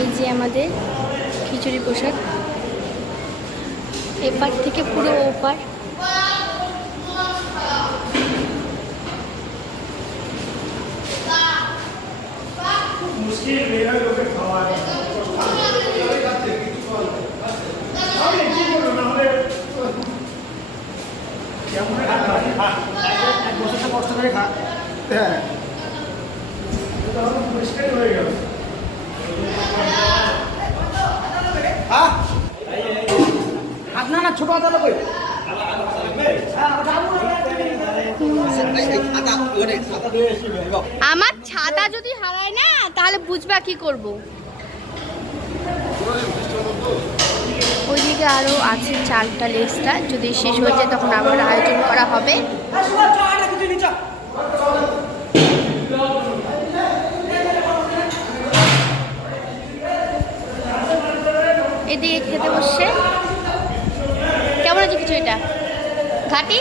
এই যে আমাদের খিচুড়ি প্রসাদ, এপার থেকে পুরো ওপার। ছোট আদালত আমার ছাতা যদি হারায় না তাহলে বুঝবা কি করব। ওইদিকে আরো আছে চালটা লেসটা, যদি শেষ হয়ে যায় তখন আবার আয়োজন করা হবে। এদিকে খেতে বসছে। কেমন আছে কিছু এটা ঘাটি?